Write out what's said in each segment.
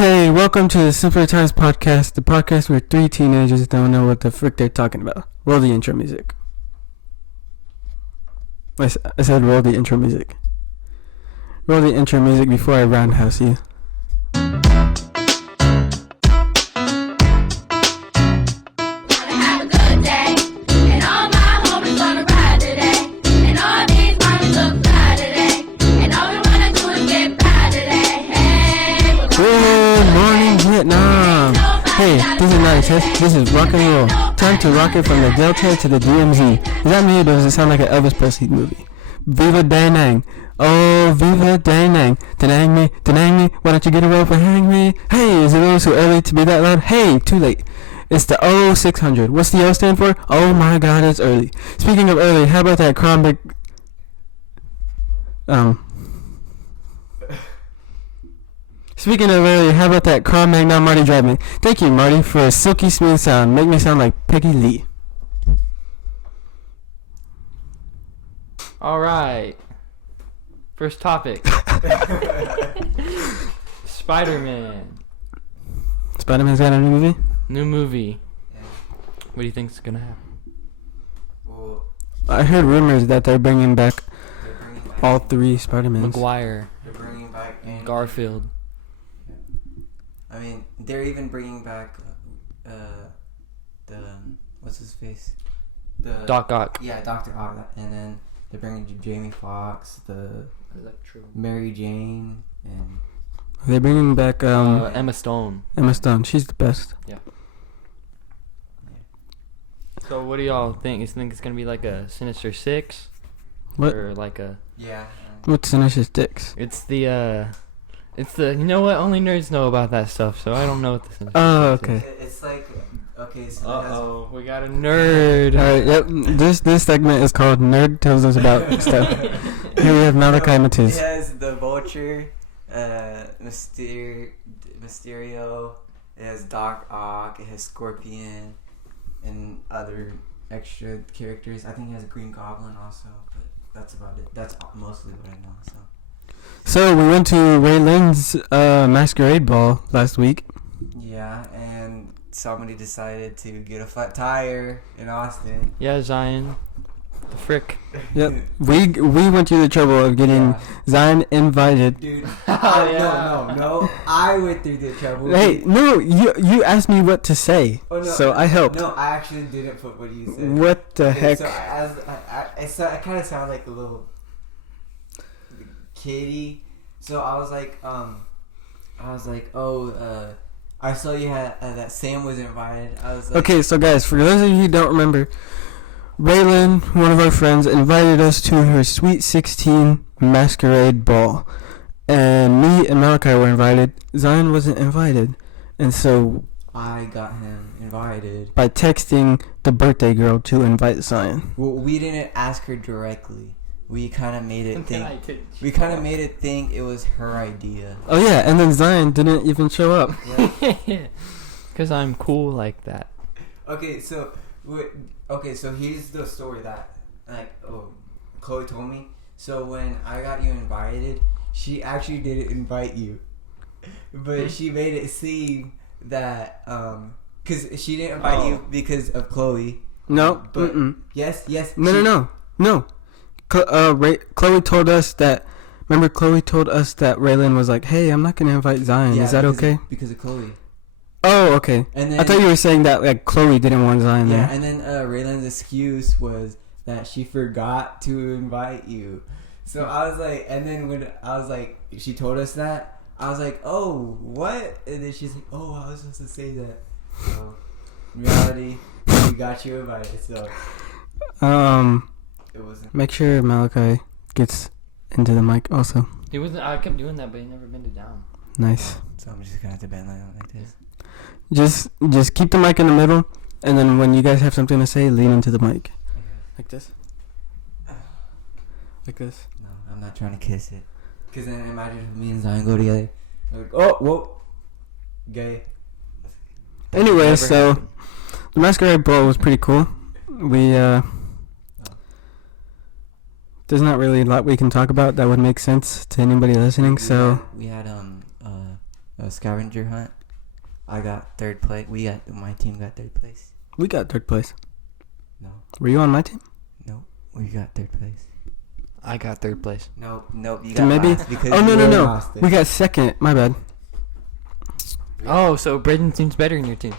Hey, welcome to the Simpler Times podcast, the podcast where three teenagers don't know what the frick they're talking about. Roll the intro music. I said roll the intro music. Roll the intro music before I roundhouse you. Hey, this is not a test, this is rock and roll. Time to rock it from the Delta to the DMZ. Is that me or does it sound like an Elvis Presley movie? Viva Danang. Oh, Viva Danang. Danang me, why don't you get a rope and hang me? Hey, is it always so early to be that loud? Hey, too late. It's the 0600. What's the O stand for? Oh my god, it's early. Speaking of early, how about that Cronbig... Speaking of earlier, how about that Cro-Magnon Marty drive me? Thank you, Marty, for a silky smooth sound. Make me sound like Peggy Lee. Alright. First topic. Spiderman. Spiderman's got a new movie? New movie. Yeah. What do you think's gonna happen? Well, I heard rumors that they're bringing back back all three Spidermans. Maguire. They're bringing back Garfield. I mean, they're even bringing back the what's his face? The Doc Ock. Yeah, Dr. Ock, and then they're bringing Jamie Foxx, the Electro. Mary Jane, and They're bringing back Emma Stone. Emma Stone. She's the best. Yeah. So what do y'all think? You think it's gonna be like a Sinister Six? What? Or like a... yeah. What's Sinister Six? It's the you know what? Only nerds know about that stuff, so I don't know what this is. Oh, okay. It's like okay, so Uh-oh, we got a nerd. Alright, yep. This segment is called Nerd Tells Us About Stuff. Here we have Malachi It Matiz. has the Vulture, Mysterio. It has Doc Ock. It has Scorpion, and other extra characters. I think it has a Green Goblin also, but that's about it. That's mostly what I know. So we went to Ray Lynn's masquerade ball last week. Yeah, and somebody decided to get a flat tire in Austin. Yeah, Zion. The frick. Yep. We went through the trouble of getting Zion invited. Dude, Yeah. no. I went through the trouble. Hey, no, you asked me what to say, so I helped. No, I actually didn't put what you said. What the heck? So I kind of sound like a little kiddie. So I was like, I saw you had that Sam was invited. I was like, Okay, so guys, for those of you who don't remember, Raylan, one of our friends, invited us to her Sweet 16 masquerade ball. And me and Malachi were invited. Zion wasn't invited. And so I got him invited. by texting the birthday girl to invite Zion. Well, we didn't ask her directly. We kind of made it think. We kind of made it think it was her idea. Oh yeah, and then Zion didn't even show up. Yeah. Because I'm cool like that. Okay, so here's the story that Chloe told me. So when I got you invited, she actually didn't invite you, but she made it seem that because she didn't invite you because of Chloe. No. But Mm-mm. yes. No. Chloe told us that. Remember, Chloe told us that Raylan was like, "Hey, I'm not gonna invite Zion. Yeah, is that okay?" Because of Chloe. Oh, okay. And then, I thought you were saying that like Chloe didn't want Zion there. Yeah, and then Raylan's excuse was that she forgot to invite you. So I was like, and then when I was like, she told us that, I was like, oh, what? And then she's like, oh, I was supposed to say that. So in reality, we got you invited. So it wasn't. Make sure Malachi gets into the mic also. He wasn't. I kept doing that, but he never bent it down. Nice. So I'm just gonna have to bend like this. Just keep the mic in the middle, and then when you guys have something to say, lean into the mic. Okay. Like this. Like this. No, I'm not trying to kiss it. Cause then imagine if me and Zion go together. Like, oh, whoa, gay. Anyway, so the masquerade ball was pretty cool. We there's not really a lot we can talk about that would make sense to anybody listening. So we had scavenger hunt. I got third place. My team got third place. We got third place. No. Were you on my team? No, we got third place. I got third place. Nope, you So got maybe. last because Oh you were in no! Austin. We got second. My bad. Oh, so Braden seems better in your team.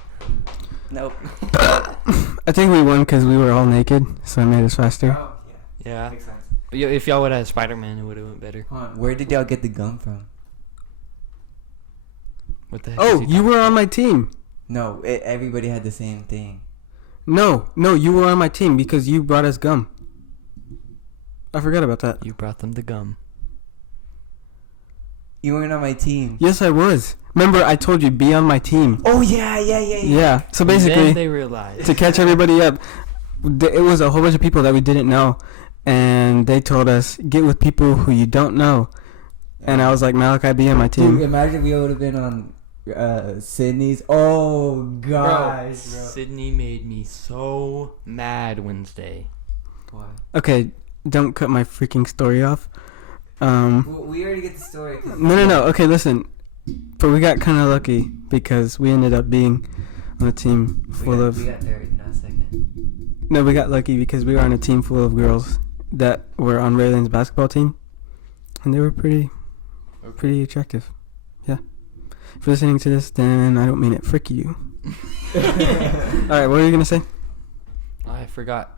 Nope. I think we won because we were all naked, so it made us faster. Oh, Yeah. makes sense. If y'all would have had Spiderman, it would have went better. Hold on, where did y'all get the gum from? What the heck? Oh, you were on my team. No, everybody had the same thing. No, you were on my team because you brought us gum. I forgot about that. You brought them the gum. You weren't on my team. Yes, I was. Remember, I told you be on my team. Oh yeah. Yeah. So And then basically, they realized. to catch everybody up, it was a whole bunch of people that we didn't know, and they told us get with people who you don't know. And I was like, Malachi, be on my team. Dude, imagine we would have been on Sydney's. Oh gosh, bro. Sydney made me so mad Wednesday. Why? Okay, don't cut my freaking story off. Well, we already get the story. No. Okay, listen. But we got kind of lucky because we ended up being on a team full of. We got third, not second. No, we got lucky because we were on a team full of girls that were on Rayland's basketball team, and they were pretty attractive. Yeah. If you're listening to this, then I don't mean it. Frick you. All right, what were you gonna say? I forgot.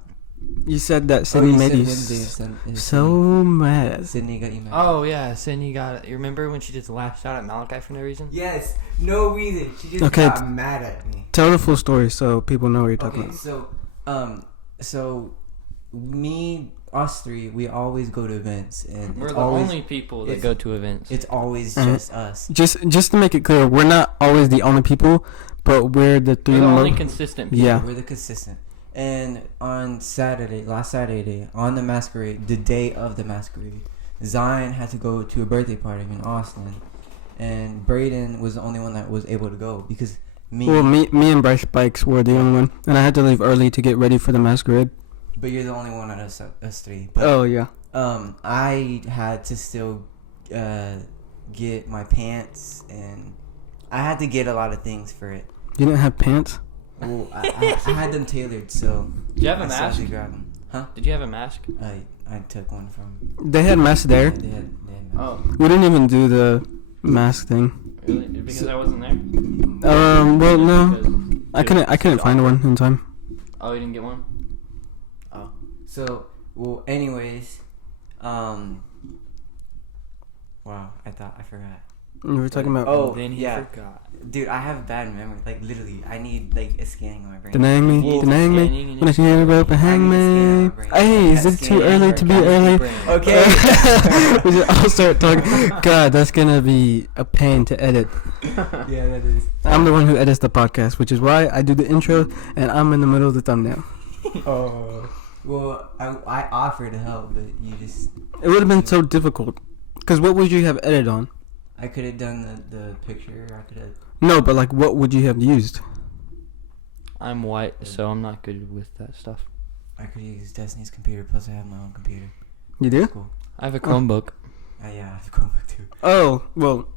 You said that Sydney made you so mad. Sydney got you mad. Oh yeah, Sydney got it. You remember when she just lashed out at Malachi for no reason? Yes, no reason. She just Okay, got mad at me. Tell the full story so people know what you're talking Okay, about. so us three, we always go to events, and We're it's the always, only people that it's- go to events. It's always Uh-huh. just us. Just to make it clear, we're not always the only people, but we're the three We're the mo- only consistent people. Yeah. We're the consistent. And on last Saturday, on the masquerade, the day of the masquerade, Zion had to go to a birthday party in Austin, and Braden was the only one that was able to go because me. Well, me and Bryce Spikes were the only one, and I had to leave early to get ready for the masquerade. But you're the only one out of us three. But, Oh yeah. I had to still get my pants, and I had to get a lot of things for it. You didn't have pants? Well, I had them tailored, so Did you have a I still had mask? to grab them. Huh? Did you have a mask? I took one from. They had masks there. Yeah, they had masks. Oh, We didn't even do the mask thing. really? Because I wasn't there. Well, no, Because I couldn't find one in time. Oh, you didn't get one? Oh. So, well, anyways, wow, I forgot. We were talking about Oh, Then he yeah. forgot. Dude, I have bad memory. Like, literally, I need, like, a scanning on my brain. denying me, Well, denying me. scanning and When I see you rope and hang me. Hey, is it too early to be early? Okay. We should all start talking. God, that's gonna be a pain to edit. Yeah, that is. I'm the one who edits the podcast, which is why I do the intro and I'm in the middle of the thumbnail. Oh. Well, I offered to help, but you just... It would have been so difficult. Cause what would you have edited on? I could have done the picture. I could have... No, but like, what would you have used? I'm white, so I'm not good with that stuff. I could use Destiny's computer, plus I have my own computer. You do? Cool. I have a Chromebook. Yeah, I have a Chromebook too. Oh, well,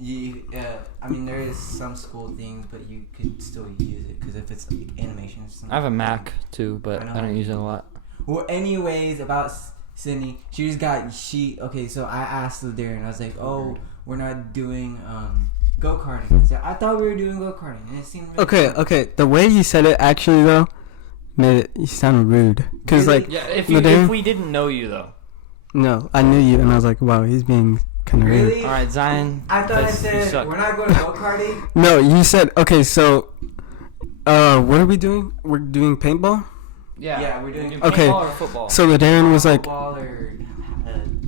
I mean, there is some school things, but you could still use it because if it's like animation or something. I have a Mac too, but I know. I don't use it a lot. Well, anyways, about Sydney, okay, so I asked Darren, I was like, oh, we're not doing go-karting. So I thought we were doing go-karting, and it seemed really fun. okay. The way you said it actually though made it you sound rude. Cause Really? like, Yeah, if Ladarian? we didn't know you though. no, I knew you and I was like, wow, he's being kind of rude. Really? All right, Zion. I thought I you said suck. we're not going go-karting. No, you said okay. So, what are we doing? We're doing paintball. Yeah, we're doing Okay, paintball or football. So Ladarian was like, football or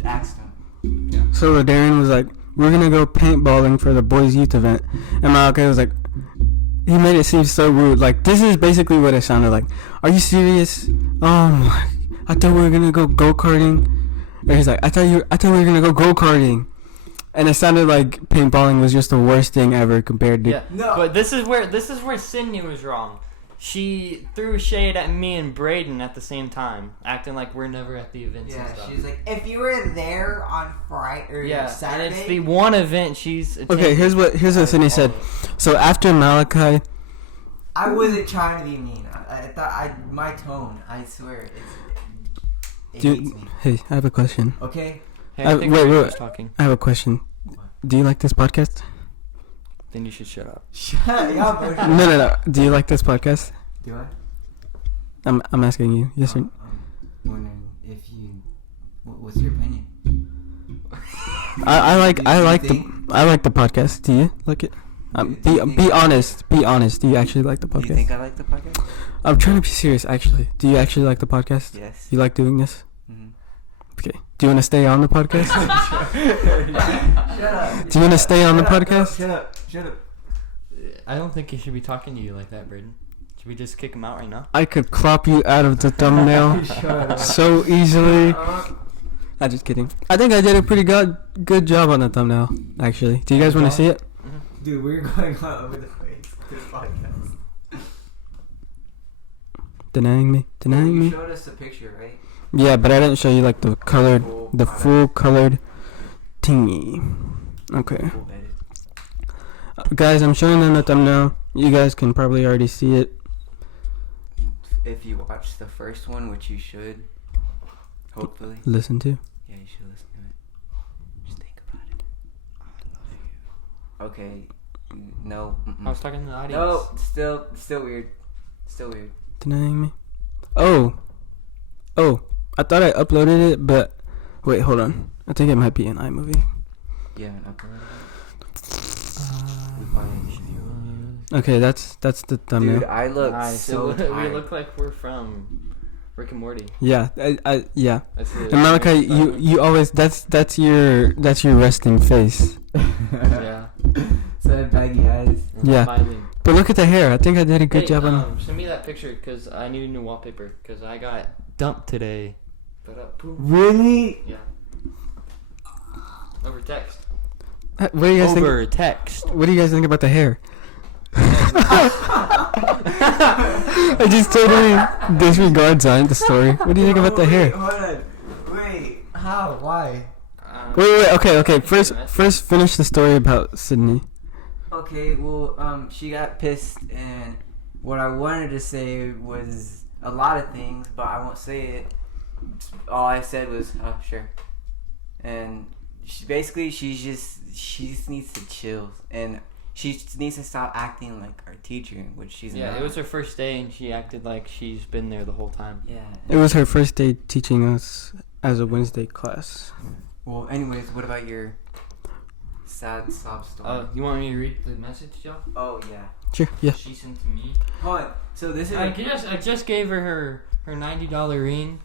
axe throw. so Ladarian was like, we're gonna go paintballing for the boys' youth event, and Malachi was like, he made it seem so rude. Like this is basically what it sounded like. Are you serious? Oh my! I thought we were gonna go karting. Or he's like, I thought we were gonna go karting, and it sounded like paintballing was just the worst thing ever compared to. Yeah, No. but this is where Sydney was wrong. she threw shade at me and Braden at the same time, acting like we're never at the events and Yeah, stuff. she's like, if you were there on Friday or Saturday. And it's the one event she's attended. Okay, here's what Sydney said. So after Malachi, I wasn't trying to be mean. I thought my tone. I swear, it hates me. hey, I have a question. Okay. Hey, I think wait. was talking. I have a question. Do you like this podcast? Then you should shut up. Shut up. No. Do you like this podcast? Do I? I'm asking you. Yes or no? I'm wondering if you. What's your opinion? I like the podcast. Do you like it? Be honest. Be honest. Do you actually like the podcast? Do you think I like the podcast? I'm trying to be serious. Actually, do you actually like the podcast? Yes. You like doing this? Mm-hmm. Okay. Do you want to stay on the podcast? Shut up. Do you want to stay on the podcast? Shut up. I don't think he should be talking to you like that, Braden. Should we just kick him out right now? I could crop you out of the thumbnail so easily. I'm just kidding. I think I did a pretty good job on the thumbnail, actually. Do you guys want to see it? Dude, we're going all over the place. This podcast. Denying me? You showed us a picture, right? Yeah, but I didn't show you like the full colored thingy. Okay. Guys, I'm showing them the thumbnail. You guys can probably already see it. If you watch the first one, which you should, hopefully. Listen to. Yeah, you should listen to it. Just think about it. I love you. Okay. No. I was talking to the audience. No, still weird. Still weird. Denying me? Oh, I thought I uploaded it, but wait, hold on. I think it might be an iMovie. Yeah, an upload. Okay, that's the thumbnail. Dude, I look nice. so We tired. look like we're from Rick and Morty. Yeah, yeah. That's And Malachi, you always that's your resting face. Yeah. So baggy eyes. Yeah. Smiling. But look at the hair. I think I did a good job on. Send me that picture because I need a new wallpaper because I got dumped today. But Really? Yeah. Over text. What do you guys Over think? text. What do you guys think about the hair? I just totally disregard the story. What do you think about the hair? Hold on. Wait. How? Why? Wait. Okay. First, finish the story about Sydney. Okay. Well, she got pissed, and what I wanted to say was a lot of things, but I won't say it. All I said was, "Oh, sure," and she just needs to chill, and she just needs to stop acting like our teacher, which she's not. Yeah, it was her first day, and she acted like she's been there the whole time. Yeah. It was her first day teaching us as a Wednesday class. Well, anyways, what about your sad sob story? You want me to read the message, Joe? Oh yeah. Sure. Yeah. She sent to me. Hold on. So this is. I just gave her $90 ring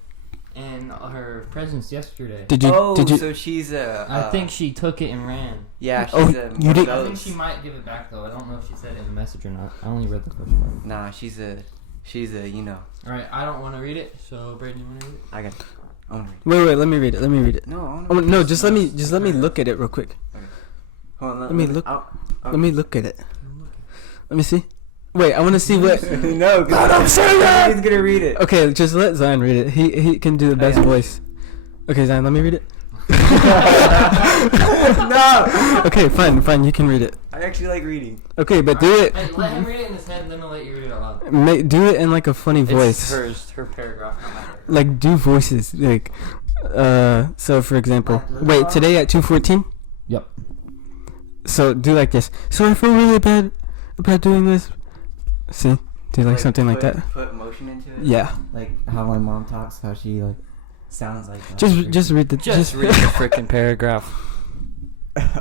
and her presents yesterday. Did you? So she's a. I think she took it and ran. Yeah, she's Oh, a. you did- I think she might give it back though. I don't know if she said it in the message or not. I only read the first part. Nah, she's a. You know. All right, I don't want to read it. So Braden, you want to read it? I got. I want to read. Wait. Let me read it. No. I wanna Oh read no! this. Just let me look at it real quick. Hold on. Let me look. I'll- Let me look at it. Let me see. Wait, I want to see what. No, I'm saying that! He's gonna read it. Okay, just let Zion read it. He can do the best yeah. voice. Okay, Zion, let me read it. No. Okay, fine. You can read it. I actually like reading. Okay, but do it. Hey, let him read it in his head, and then I'll let you read it out loud. Do it in like a funny voice. It's her paragraph, not my paragraph. Like do voices. Like, so for example, wait, today at 2:14. Yep. So do like this. So I feel really bad about doing this. See, do like something like that. Put emotion into it. Yeah. Like how my mom talks, how she like sounds like. Just read the. Just read the freaking paragraph.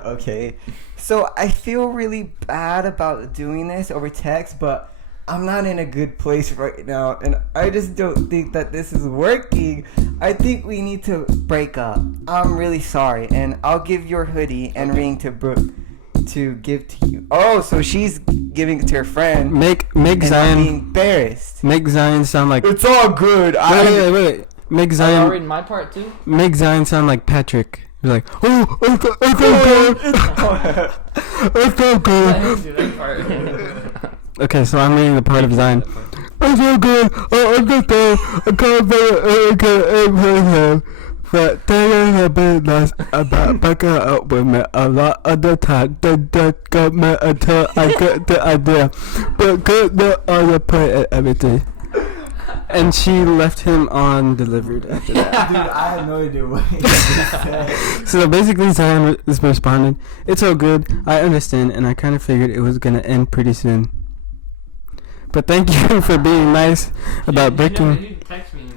Okay. So I feel really bad about doing this over text, but I'm not in a good place right now, and I just don't think that this is working. I think we need to break up. I'm really sorry, and I'll give your hoodie and ring to Brooke to give to you. Oh, so she's giving it to her friend. Make and Zion. I'm being embarrassed. Make Zion sound like. It's all good. Wait. Make I'll Zion. read my part too. Make Zion sound like Patrick. You're like, oh, okay. It's so Let good. him do that part. Okay, so I'm reading the part of Zion. I'm so good. I understand. I can't be but there is a bit nice about backing up with me a lot of the time. That got me until I get the idea. But good luck on your plate and everything. And she left him undelivered after that. Dude, I have no idea what he said. So basically Zion is responding, it's all good, I understand, and I kind of figured it was going to end pretty soon. But thank you for being nice about breaking... He didn't text me anymore.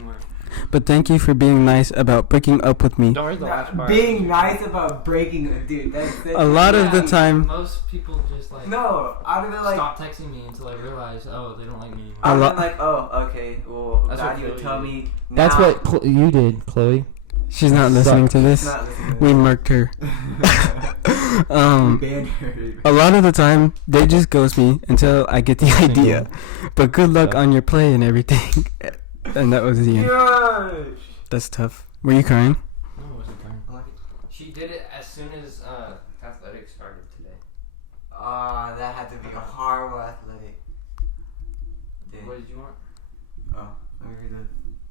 But thank you for being nice about breaking up with me. Don't read the last part. Being nice about breaking, dude. That's A lot of the time... Most people just like... No, I'd have been like... Stop texting me until I realize, oh, they don't like me anymore. I'd have been like, oh, okay, well, That's glad what you would Chloe tell did. me now. That's what you did, Chloe. She's not listening to this. Not listening to We this. murked her. Banned her. A lot of the time, they just ghost me until I get the idea. But good luck on your play and everything. And that was the end. Gosh. That's tough. Were you crying? No, it wasn't crying. She did it as soon as athletics started today. That had to be a horrible athletic. Dude. What did you want? Oh, let me read the...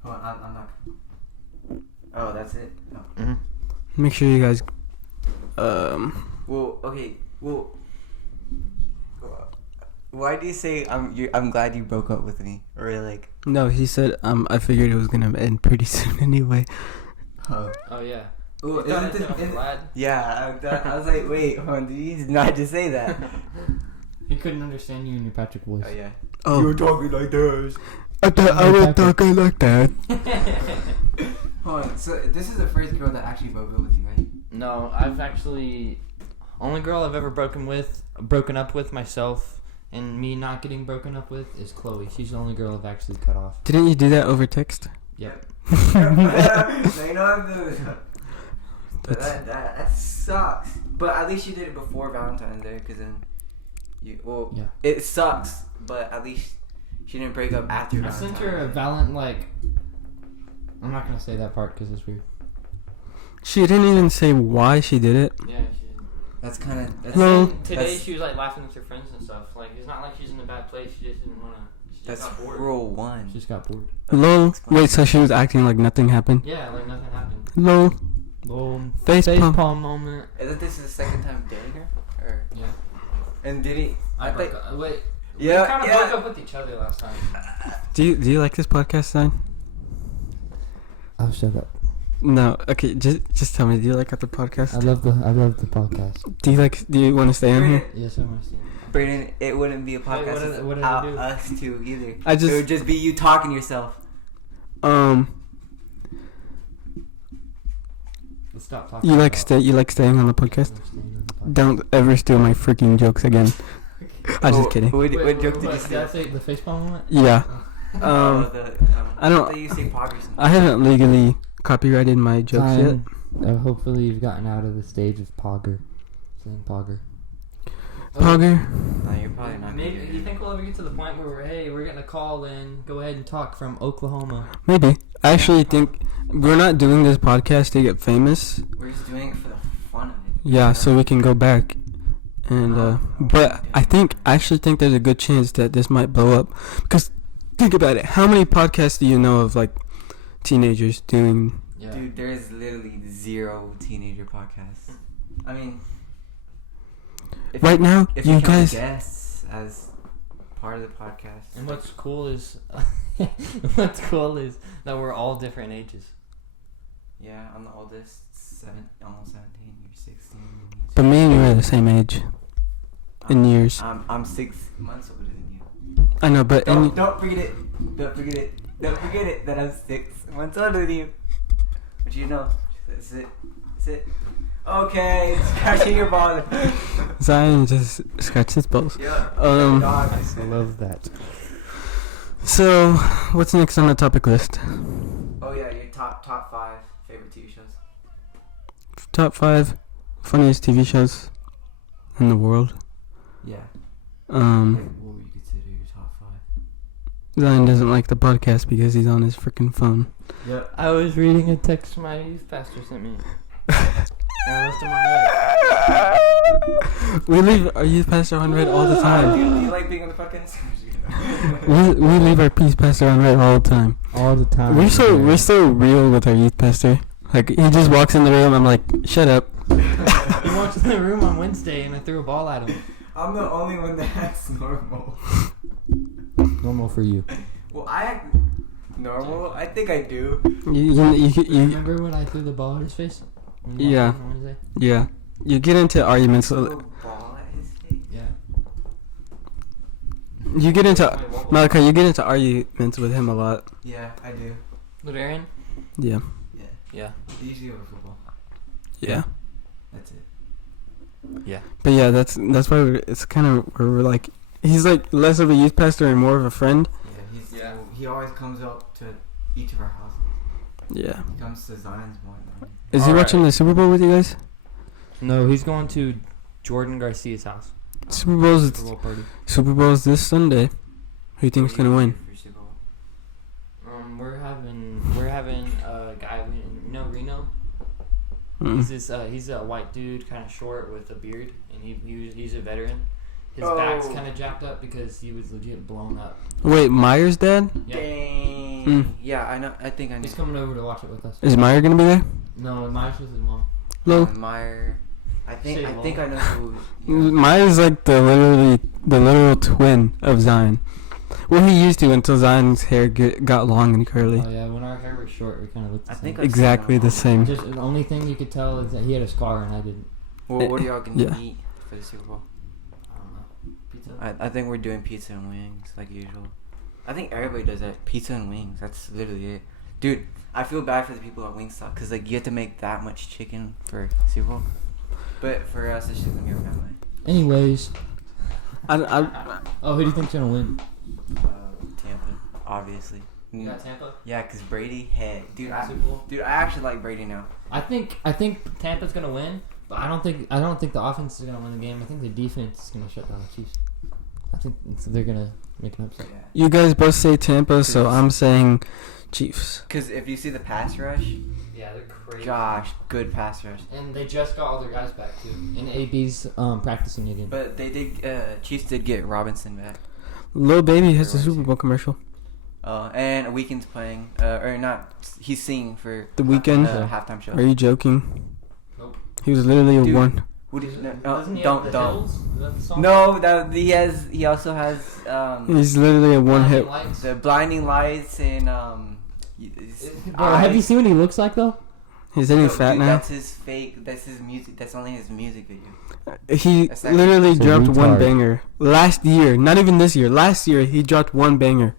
Hold on, I'm not... Oh, that's it? Oh. Mm-hmm. Make sure you guys... Well, okay, well... Why do you say I'm glad you broke up with me? Or like... No, he said, I figured it was gonna end pretty soon anyway. Oh. Oh, yeah. Well, You thought isn't I said this... I'm glad? Yeah, I was like, wait, hold on, did you not just say that? He couldn't understand you in your Patrick voice. Oh, yeah. Oh. You were talking like this. I thought I was talking like that. Hold on, so this is the first girl that actually broke up with you, right? No, I've actually... Only girl I've ever broken up with myself, and me not getting broken up with, is Chloe. She's the only girl I've actually cut off. Didn't you do that over text? Yep. No, you know I'm doing that sucks. But at least you did it before Valentine's Day, because then Yeah. It sucks, but at least she didn't break up after I Valentine's sent her a I'm not gonna say that part because it's weird. She didn't even say why she did it. Yeah, she did. That's kind of... No. Today she was like laughing with her friends and stuff. Like, it's not like she's in a bad place. She just didn't want to. She just That's got bored. rule one. She just got bored. Lol. Wait, so she was acting like nothing happened? Yeah, like nothing happened. Lol. Boom. Face palm. palm moment. Isn't this the second time dating her? Or... Yeah. And did he... I broke up. Wait. Yeah, We kind of yeah. broke up with each other last time. Do you like this podcast, Sign? Oh, shut up. No. Okay, just tell me. Do you like the podcast? I love the podcast. Do you want to stay on here? Yes, I want to see it. Brayden, it wouldn't be a podcast what did I do? without us two either. I It would just be you talking yourself. Let's stop talking. You like staying on the podcast? Don't ever steal my freaking jokes again. I'm just kidding. What joke did you Did say? I say the facepalm moment? Yeah. I I don't- thought you say pog or something. I haven't legally copyrighted my jokes yet. Hopefully you've gotten out of the stage of Pogger. Saying Pogger. Pogger. No, you're probably not. Maybe you think we'll ever get to the point where we're getting a call in. Go ahead and talk from Oklahoma. Maybe. I actually think we're not doing this podcast to get famous. We're just doing it for the fun of it. Yeah, so we can go back. And but I actually think there's a good chance that this might blow up. Because think about it. How many podcasts do you know of like teenagers doing? Yeah. Dude, there's literally 0 teenager podcasts. I mean, Right now, if you count guys. guests as part of the podcast. And what's cool is that we're all different ages. Yeah, I'm the oldest, almost 17. You're 16. But me and you are the same age in years. I'm 6 months older than you. I know, but Don't forget it. Don't forget it. Don't forget it that I'm 6 months older than you. But you know, that's it. That's it. Okay, scratching your balls. Zion just scratched his balls. Yeah. I love that. So, what's next on the topic list? Oh yeah, your top 5 favorite TV shows. Top 5 funniest TV shows in the world. Yeah. Zion What would you consider your top 5? doesn't like the podcast because he's on his freaking phone. Yep. I was reading a text my youth pastor sent me. And I left him on red. We leave our youth pastor on red all the time. Do you like being on the podcast? We leave our youth pastor on red all the time. All the time. We're so real with our youth pastor. Like he just walks in the room. I'm like, shut up. He walked in the room on Wednesday and I threw a ball at him. I'm the only one that acts normal. Normal for you. Well, I act normal. I think I do. You Remember when I threw the ball at his face? Yeah. On Wednesday? yeah. You get into arguments. Little ball at his face. Yeah. You get into Malachi. You get into arguments with him a lot. Yeah, I do. With Aaron? Yeah. Yeah. Yeah. Usually over football. Yeah. That's it. Yeah. But yeah, that's why it's kind of where we're like, he's like less of a youth pastor and more of a friend. Yeah, he always comes up to each of our houses. Yeah. He comes to Zion's more than me. Is he watching the Super Bowl with you guys? No, he's going to Jordan Garcia's house. Super Bowl's Super Bowl party. Super Bowl's this Sunday. Who do you think's gonna win? For Super Bowl? We're having a guy you know Reno. He's a white dude, kind of short with a beard, and he's a veteran. His back's kind of jacked up because he was legit blown up. Wait, Meyer's dad? Yeah. Dang. Yeah, I know. I think I know. He's coming over to watch it with us. Is Meyer gonna be there? No, Myers with his mom. No. Meyer. I think I know who. Meyer's like the literal twin of Zion. Well, he used to until Zion's hair got long and curly. Oh yeah, when our hair was short, we kind of looked the same. Exactly the same. Just the only thing you could tell is that he had a scar and I didn't. Well, what are y'all gonna Yeah. eat for the Super Bowl? I don't know. Pizza. I think we're doing pizza and wings like usual. I think everybody does that. Pizza and wings. That's literally it. Dude, I feel bad for the people at Wingstop because like you have to make that much chicken for Super Bowl. But for us, it's just gonna be our family. Anyways. I Who do you think's gonna win? Tampa, obviously. You got Tampa? Yeah, cause Brady, dude, I actually like Brady now. I think Tampa's gonna win, but I don't think the offense is gonna win the game. I think the defense is gonna shut down the Chiefs. I think they're gonna make an upset. Yeah. You guys both say Tampa, so I'm saying Chiefs. Cause if you see the pass rush, Yeah, they're crazy. gosh, good pass rush. And they just got all their guys back too. And AB's practicing again. But they did. Chiefs did get Robinson back. Lil Baby has the Super Bowl commercial. And a Weeknd's playing. Or not. He's singing for The Weeknd. halftime show. Are you joking? Nope. He was literally a Dude. one. What is, Doesn't he don't have the don't. Hills? Is that the song? No, that he also has He's literally a one Blinding hit. Lights? the blinding lights and Bro, have you seen what he looks like though? He's getting No, fat dude, now. That's his fake. That's his music. That's only his music video. He That's actually- literally He's a dropped one retard. banger last year. Not even this year. Last year he dropped one banger,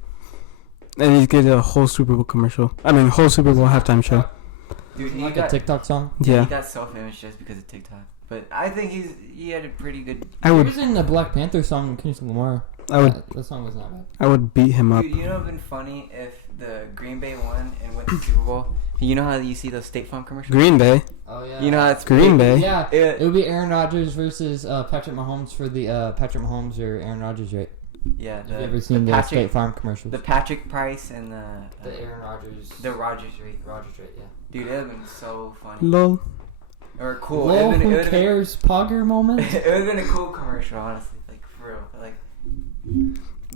and he's getting a whole Super Bowl commercial. I mean, whole Super Bowl halftime show. Dude, he Like got a TikTok song? Yeah, he got self-image just because of TikTok. But I think he had a pretty good. I He would was in the Black Panther song with Kendrick Lamar. I would That song was not bad. I would beat him up. Dude, you know what'd been funny if the Green Bay won and went to the Super Bowl? You know how you see those State Farm commercials? Green Bay. Oh yeah. You know how it's Green Bay. Yeah. Yeah. It would be Aaron Rodgers versus Patrick Mahomes for the Patrick Mahomes or Aaron Rodgers, right? Yeah. Have you ever seen the State Farm commercials? The Patrick Price and the Aaron Rodgers. the Rogers rate. Rogers, right? Yeah. Dude, it would've been so funny. Lol. Or cool. Whoa, It who would've been- cares? Pogger moment. It would have been a cool commercial, honestly. Like, for real. Like,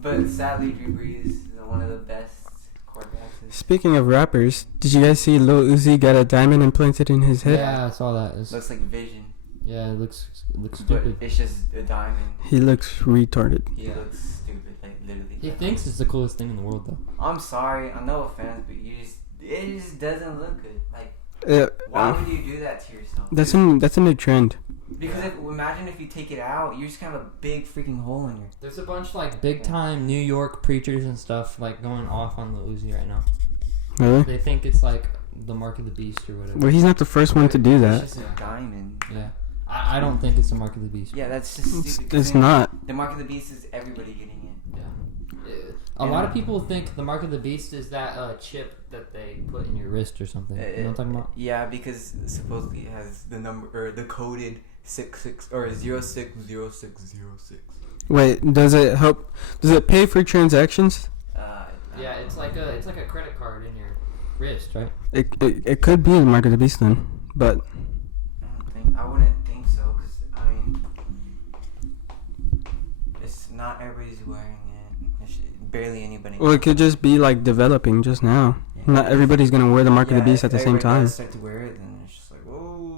but sadly, Drew Brees is one of the best quarterbacks. Speaking of rappers, did you guys see Lil Uzi got a diamond implanted in his head? Yeah, I saw that. Looks like Vision, Yeah, it looks but stupid. it's just a diamond. He looks retarded. He looks stupid, like literally. He thinks it's the coolest thing in the world, though. I'm sorry, I'm no offense, but it just doesn't look good. Like, Uh, why would you do that to yourself? that's dude? a new trend. Because imagine if you take it out, you just have a big freaking hole in your. There's a bunch like big time New York preachers and stuff like going off on the Uzi right now. Really? They think it's like the mark of the beast or whatever. Well, he's not the first one to do that. It's just a diamond. Yeah, I don't think it's the mark of the beast. Yeah, that's just stupid. 'cause It's then not. The mark of the beast is everybody getting it. Yeah. A lot of people think the mark of the beast is that chip that they put in your wrist or something. You know what I'm talking about? Yeah, because supposedly it has the number or the coded 66 or 060606. Wait, does it help? Does it pay for transactions? Yeah, it's like a credit card in your wrist, right? It could be the mark of the beast then, but I wouldn't think so, because I mean, it's not everybody's wearing it. Barely anybody. Well, it could just be like developing just now. Yeah. Not everybody's gonna wear the Mark of the Beast at the same time. Start to wear it, and it's just like whoa.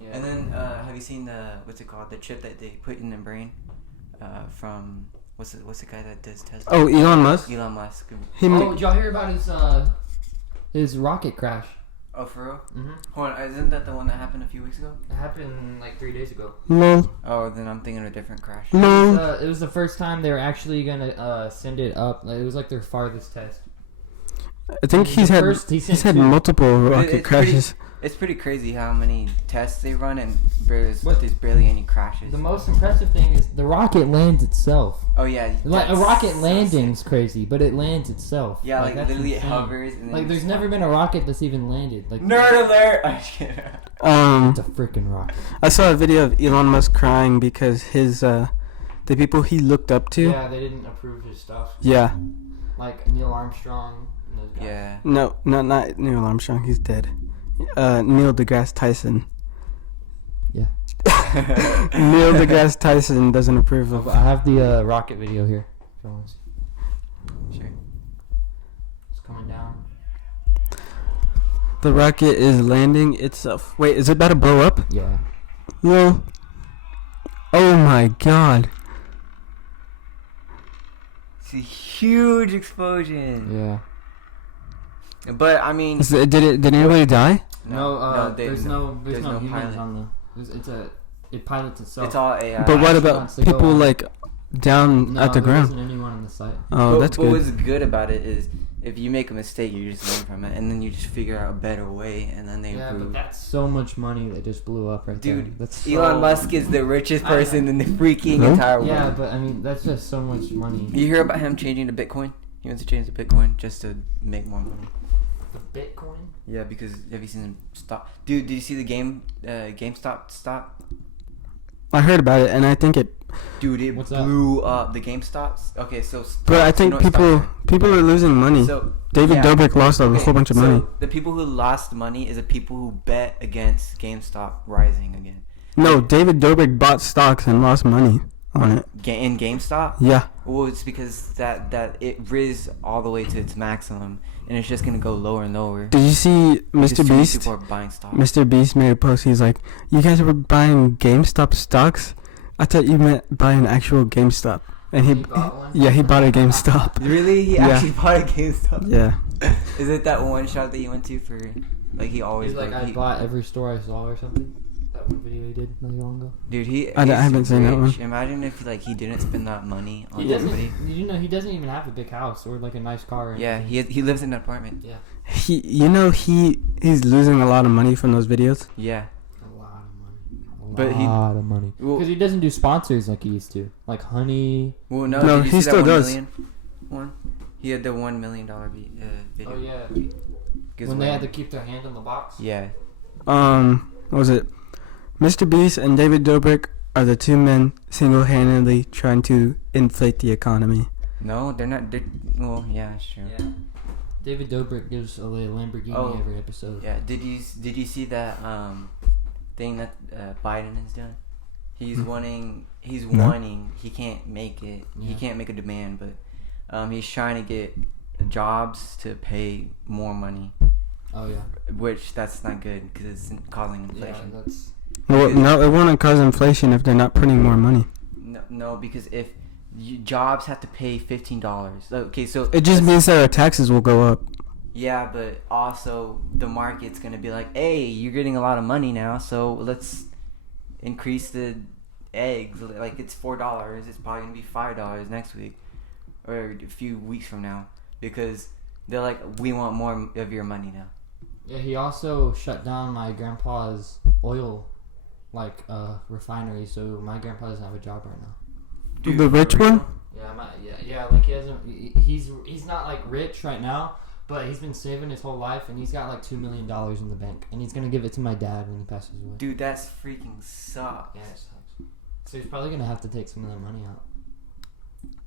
Yeah. And then have you seen what's it called? The chip that they put in the brain, from what's the guy that does Tesla? Oh, Elon Musk. Elon Musk. Did y'all hear about his rocket crash? Oh, for real? Mm-hmm. Hold on, isn't that the one that happened a few weeks ago? It happened like 3 days ago. No. Oh, then I'm thinking of a different crash. No. It was the first time they were actually gonna send it up. Like, it was like their farthest test. I think he's had multiple rocket crashes. It's pretty crazy how many tests they run and there's barely any crashes. The most impressive thing is the rocket lands itself. Oh yeah, like a rocket landing's crazy, but it lands itself. Yeah, like literally it insane. hovers. And like there's never been a rocket that's even landed. Like nerd alert! It's a freaking rocket. I saw a video of Elon Musk crying because his the people he looked up to. Yeah, they didn't approve his stuff. Yeah. Like Neil Armstrong and those guys. Yeah. No, not Neil Armstrong. He's dead. Neil deGrasse Tyson. Yeah. Neil deGrasse Tyson doesn't approve of. I have the rocket video here. If you want to see. Sure. It's coming down. The rocket is landing itself. Wait, is it about to blow up? Yeah. No. Oh my god. It's a huge explosion. Yeah. But I mean, Did anybody die? There's no humans pilot. on the. It pilots itself. It's all AI. But what about wants to people go on. like down at the there ground? wasn't anyone on the site. Oh, that's But good. what's good about it is if you make a mistake, you just learn from it, and then you just figure out a better way, and then they Yeah, but improve. that's so much money that just blew up right there. Dude, That's Elon Musk is the richest person in the freaking Huh? entire world. Yeah, but I mean that's just so much money. You hear about him changing to Bitcoin? He wants to change to Bitcoin just to make more money. The Bitcoin? Yeah, because have you seen him stop? Dude, did you see the GameStop stop? I heard about it, and I think it. Dude, it What's that? blew up. The GameStops. Okay, so. But I think people are losing money. So David Dobrik lost a whole bunch of money. So the people who lost money is the people who bet against GameStop rising again. No, David Dobrik bought stocks and lost money on it. In GameStop? Yeah. Well, it's because that it rose all the way to its maximum, and it's just gonna go lower and lower. Did you see Because Mr. too many Beast? people are buying stocks. Mr. Beast made a post. He's like, "You guys were buying GameStop stocks? I thought you meant buy an actual GameStop." And he bought one? yeah, he bought a GameStop. Really? He Yeah. actually bought a GameStop? Yeah. Is it that one shot that you went to for, like, he always... He's like, I bought every store I saw or something. That one video he did not long ago. Dude, I haven't seen that one. Imagine if, like, he didn't spend that money on He doesn't. everybody. You know, he doesn't even have a big house or like a nice car. Or Yeah, anything. he lives in an apartment. Yeah. He's losing a lot of money from those videos. Yeah. A lot of money. But A lot of money. Well- Because he doesn't do sponsors like he used to. Like Honey. Well, no, No, did you he see that still 1 does. million one? He had the $1 million video. Oh, yeah. Gives When they away. had to keep their hand on the box. Yeah. What was it? Mr. Beast and David Dobrik are the two men single-handedly trying to inflate the economy. No, they're not. Well, yeah, sure. Yeah. David Dobrik gives away a Lamborghini every episode. Yeah. Did you see that thing that Biden is doing? He's wanting. He's No. wanting. He can't make it. He Yeah. can't make a demand, but he's trying to get jobs to pay more money, Oh, yeah. which that's not good because it's causing inflation. Yeah, that's... Well, no, it won't cause inflation if they're not printing more money. No, because if jobs have to pay $15. Okay, so It just means that our taxes will go up. yeah, but also the market's gonna be like, hey, you're getting a lot of money now, so let's increase the eggs. Like it's $4, it's probably gonna be $5 next week or a few weeks from now because they're like, we want more of your money now. Yeah, he also shut down my grandpa's oil, refinery, so my grandpa doesn't have a job right now. Dude, The rich one? Yeah. Like he hasn't. He's not like rich right now, but he's been saving his whole life, and he's got like $2 million in the bank, and he's gonna give it to my dad when he passes away. Dude, that's freaking sucks. Yeah, it sucks. So he's probably gonna have to take some of that money out.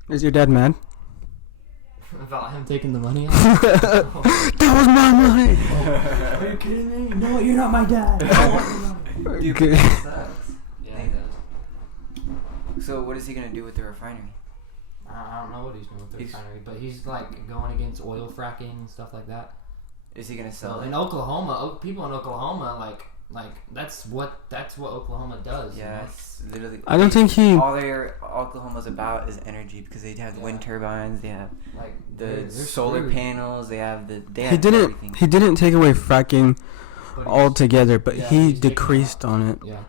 Is your dad mad? About him taking the money out? That was my money! Are you kidding me? No, you're not my dad. I don't want your money. Dude, Okay. that sucks. Yeah, it does. So what is he gonna do with the refinery? I I don't know what he's doing with the refinery, but he's like going against oil fracking and stuff like that. Is he gonna sell it? In Oklahoma, people in Oklahoma like that's what Oklahoma does. Yeah, it's literally. I don't think all Oklahoma's about is energy because they have wind turbines, they have like the solar panels, they have everything. He didn't take away fracking altogether, but he decreased on it. Yeah.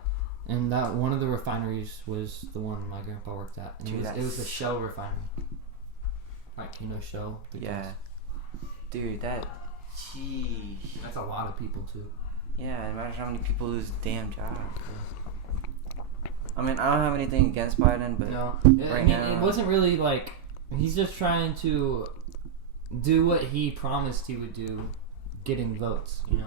And that one of the refineries was the one my grandpa worked at. And it was a Shell refinery. Like, Shell? Yeah. Dude, sheesh. That's a lot of people, too. Yeah, imagine how many people lose damn jobs. I mean, I don't have anything against Biden, but no. now, it wasn't really like... He's just trying to do what he promised he would do, getting votes, Yeah,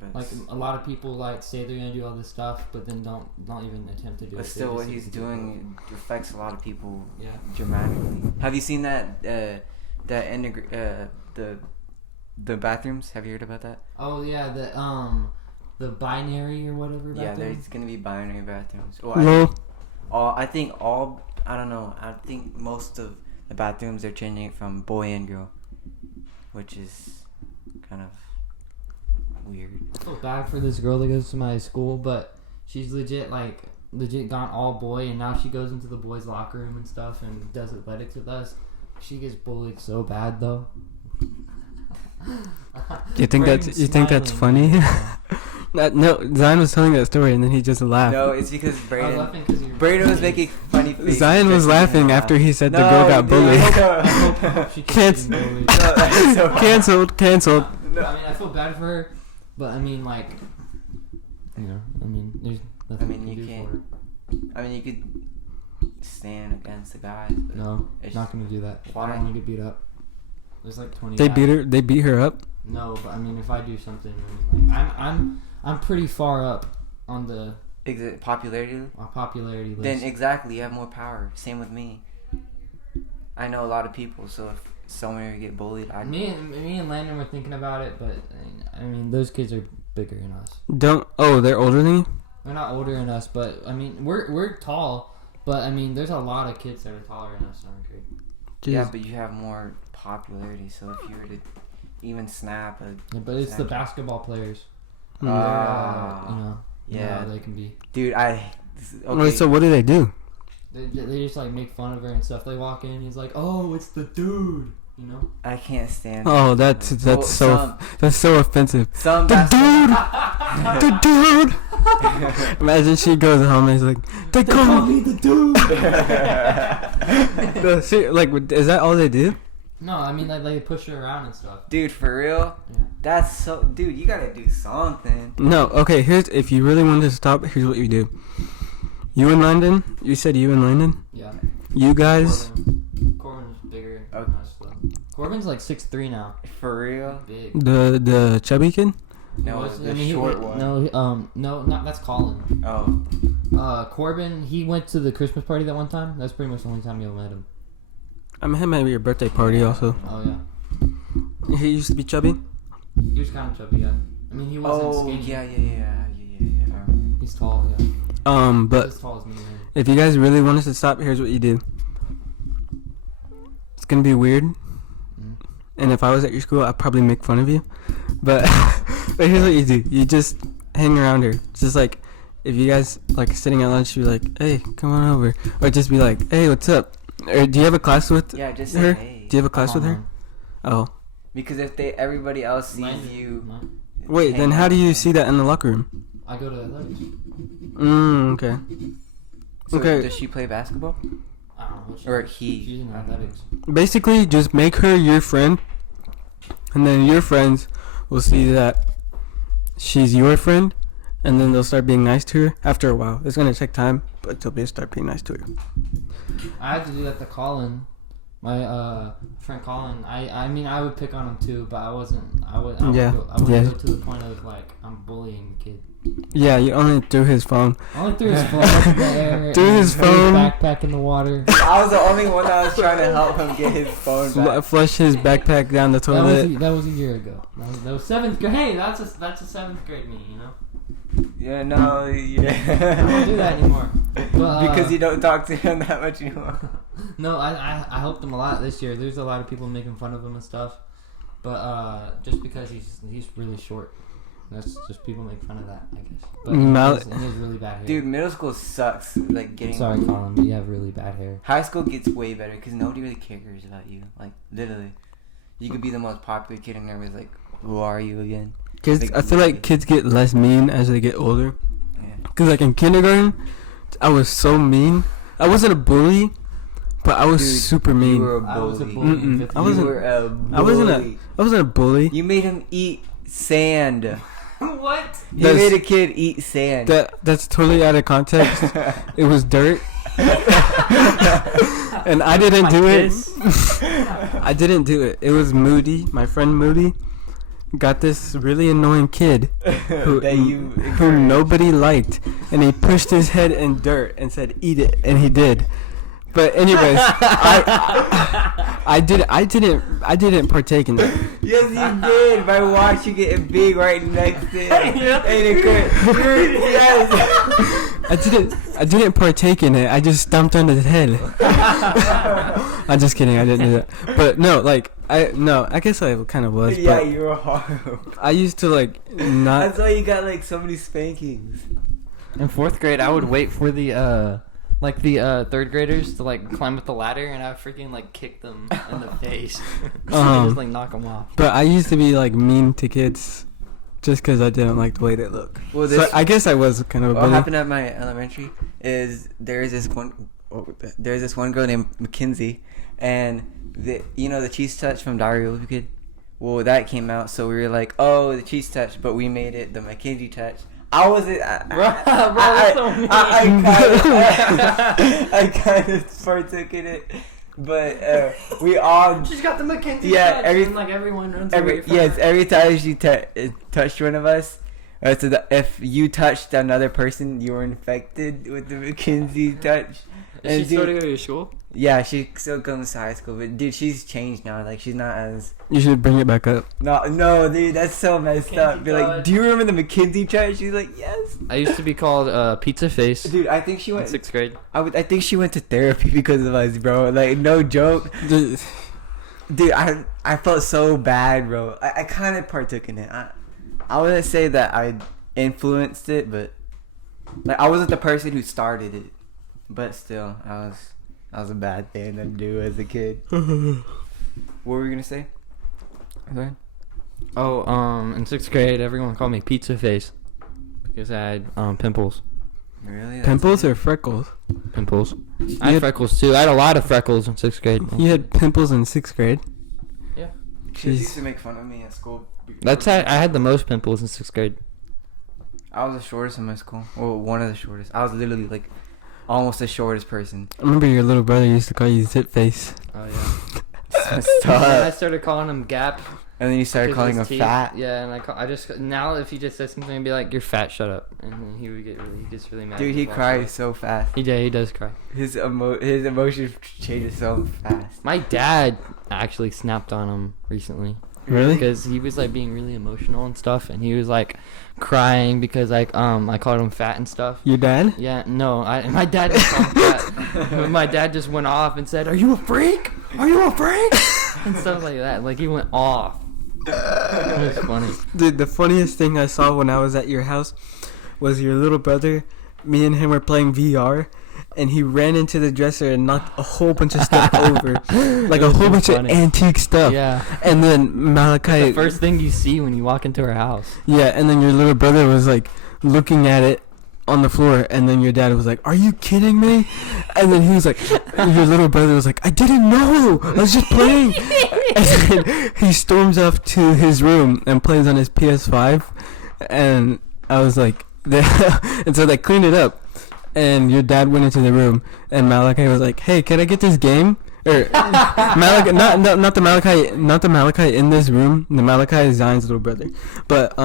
but... Like, a lot of people, say they're going to do all this stuff, but then don't even attempt to do it. But still, what he's doing affects a lot of people yeah. dramatically. Have you seen the bathrooms? Have you heard about that? Oh, yeah, the binary or whatever bathroom? Yeah, there's going to be binary bathrooms. Well, I think I don't know. I think most of the bathrooms are changing it from boy and girl, which is kind of weird. I feel bad for this girl that goes to my school, but she's legit gone all boy, and now she goes into the boys' locker room and stuff and does athletics with us. She gets bullied so bad, though. You think that's funny? No, Zion was telling that story and then he just laughed. No, it's because Brayden was making funny faces. Zion was laughing after he said the girl got bullied. Cancelled. No. I mean, I feel bad for her, but I mean, there's nothing you can do for her. I mean, you could stand against the guys. But no, not gonna do that. Why? I don't want to get beat up. There's 20 They guys. beat her. They beat her up. No, but I mean, if I do something, I'm pretty far up on the popularity list. Then exactly, you have more power. Same with me. I know a lot of people, so if someone would get bullied, me and Landon were thinking about it, but I mean, those kids are bigger than us. They're older than you? They're not older than us, but I mean, we're tall, but I mean, there's a lot of kids that are taller than us in our grade. Jeez. Yeah, but you have more popularity, so if you were to even snap but it's the basketball players. Yeah, they can be. Dude, okay. Wait, so what do? They just make fun of her and stuff. They walk in, he's like, "Oh, it's the dude," I can't stand. Oh, that's so offensive. The dude. Imagine she goes home and he's like, they call me the dude. Is that all they do? No, I mean they push her around and stuff. Dude, for real? Yeah. That's so. Dude, you gotta do something. No, okay. If you really wanted to stop, here's what you do. You and Landon. You said you and Landon. Yeah. You guys. Corbin's bigger than us though. Corbin's 6'3" now. For real? Big. The chubby kid. No, the short one. No, not that's Colin. Oh. Corbin, he went to the Christmas party that one time. That's pretty much the only time you met him. I met him at your birthday party also. Oh yeah. He used to be chubby. He was kind of chubby, yeah. I mean, he wasn't skinny. Yeah. He's tall, yeah. But He's as tall as me. Man. if you guys really want us to stop, here's what you do. It's gonna be weird, and if I was at your school, I'd probably make fun of you. But here's what you do: you just hang around her. Just if you guys sitting at lunch, you're like, "Hey, come on over," or just be like, "Hey, what's up?" Or do you have a class with just her? Say, hey. Do you have a class with her? Oh. Because if everybody else sees you. Wait, then how do you see that in the locker room? I go to athletics. Okay. So okay. Does she play basketball? I don't know. Or he? She's in athletics. Basically, just make her your friend, and then your friends will see that she's your friend, and then they'll start being nice to her after a while. It's gonna take time, but they'll start being nice to her. I had to do that to Colin, my friend Colin. I mean, I would pick on him too, but I wouldn't go to the point of I'm bullying the kid. Yeah, you only threw his phone. I only threw his phone in the air. Threw his phone. Backpack in the water. I was the only one that was trying to help him get his phone back. Flush his backpack down the toilet. That was a year ago. That was 7th grade. Hey, that's a 7th grade me, Yeah, no, yeah. I don't do that anymore. But, because you don't talk to him that much anymore. No, I helped him a lot this year. There's a lot of people making fun of him and stuff, but just because he's really short. That's just people make fun of that, I guess. But he has really bad hair. Dude, middle school sucks. Like getting. Sorry, Colin, but you have really bad hair. High school gets way better because nobody really cares about you. Like literally, you could be the most popular kid and everybody's like, "Who are you again?" Kids, Like, I feel like kids get less mean as they get older. Yeah. Cause like in kindergarten, I was so mean. I wasn't a bully, but I was super mean. You were a bully. I was a bully. In fifth I wasn't. You were a bully. I wasn't a bully. You made him eat sand. What? You made a kid eat sand. That's totally out of context. It was dirt. And I didn't do it. I didn't do it. It was Moody, my friend Moody, got this really annoying kid who nobody liked, and he pushed his head in dirt and said, "Eat it," and he did. But anyways, I didn't partake in that. Yes, you did. By watching it being right next to him. Yes. I didn't partake in it. I just stomped on his head. I'm just kidding. I didn't do that. But no, like I guess I kind of was. Yeah, but you were horrible. I used to like not. That's why you got like so many spankings. In 4th grade, I would wait for the third graders to like climb up the ladder, and I would freaking like kick them in the face, just like knock them off. But I used to be like mean to kids, just because I didn't like the way they look. Well, so I guess I was kind of a bully. What happened at my elementary is there's this one girl named Mackenzie, and the cheese touch from Diary of a Kid. Well, that came out, so we were like, oh, the cheese touch, but we made it the Mackenzie touch. I kind of partook in it, but we all. She's got the Mackenzie. Yeah, everyone runs away from her. Every time she touched one of us, so if you touched another person, you were infected with the Mackenzie touch. Is she still to go to school? Yeah, she still comes to high school, but dude, she's changed now. Like she's not as. You should bring it back up. No, dude, that's so messed up. Be like, do you remember the Mackenzie touch? She's like, yes. I used to be called Pizza Face. Dude, I think she went in 6th grade. I think she went to therapy because of us, bro. Like, no joke. Dude, I felt so bad, bro. I kind of partook in it. I wouldn't say that I influenced it, but like I wasn't the person who started it. But still, that was a bad thing to do as a kid. What were you gonna say? Go ahead. Oh, in 6th grade, everyone called me Pizza Face because I had pimples. Really? Pimples or freckles? Pimples. I had freckles too. I had a lot of freckles in 6th grade. You had pimples in 6th grade? Yeah. Kids used to make fun of me at school. I had the most pimples in 6th grade. I was the shortest in my school. Well, one of the shortest. I was literally like almost the shortest person. I remember your little brother used to call you Zit Face. Oh yeah. Stop. I started calling him Gap. And then you started calling him fat. Yeah, and I just now if he just says something, I'd be like, "You're fat, shut up," and then he gets really mad. Dude, he cries so fast. He does cry. His emotions changes so fast. My dad actually snapped on him recently. Really? Because he was like being really emotional and stuff, and he was like crying because I called him fat and stuff. Your dad? Yeah, no, my dad didn't call him fat. My dad just went off and said, "Are you a freak? Are you a freak?" and stuff like that. Like he went off. It was funny. Dude, the funniest thing I saw when I was at your house was your little brother. Me and him were playing VR, and he ran into the dresser and knocked a whole bunch of stuff over, like a whole bunch of antique stuff. Yeah. And then Malachi. That's the first thing you see when you walk into our house. Yeah, and then your little brother was like looking at it on the floor, and then your dad was like, "Are you kidding me?" And then he was like, your little brother was like, "I didn't know, I was just playing." And then he storms off to his room and plays on his PS5, and I was like, and so they cleaned it up, and your dad went into the room, and Malachi was like, "Hey, can I get this game?" Or Malachi, not the Malachi in this room. The Malachi is Zion's little brother, but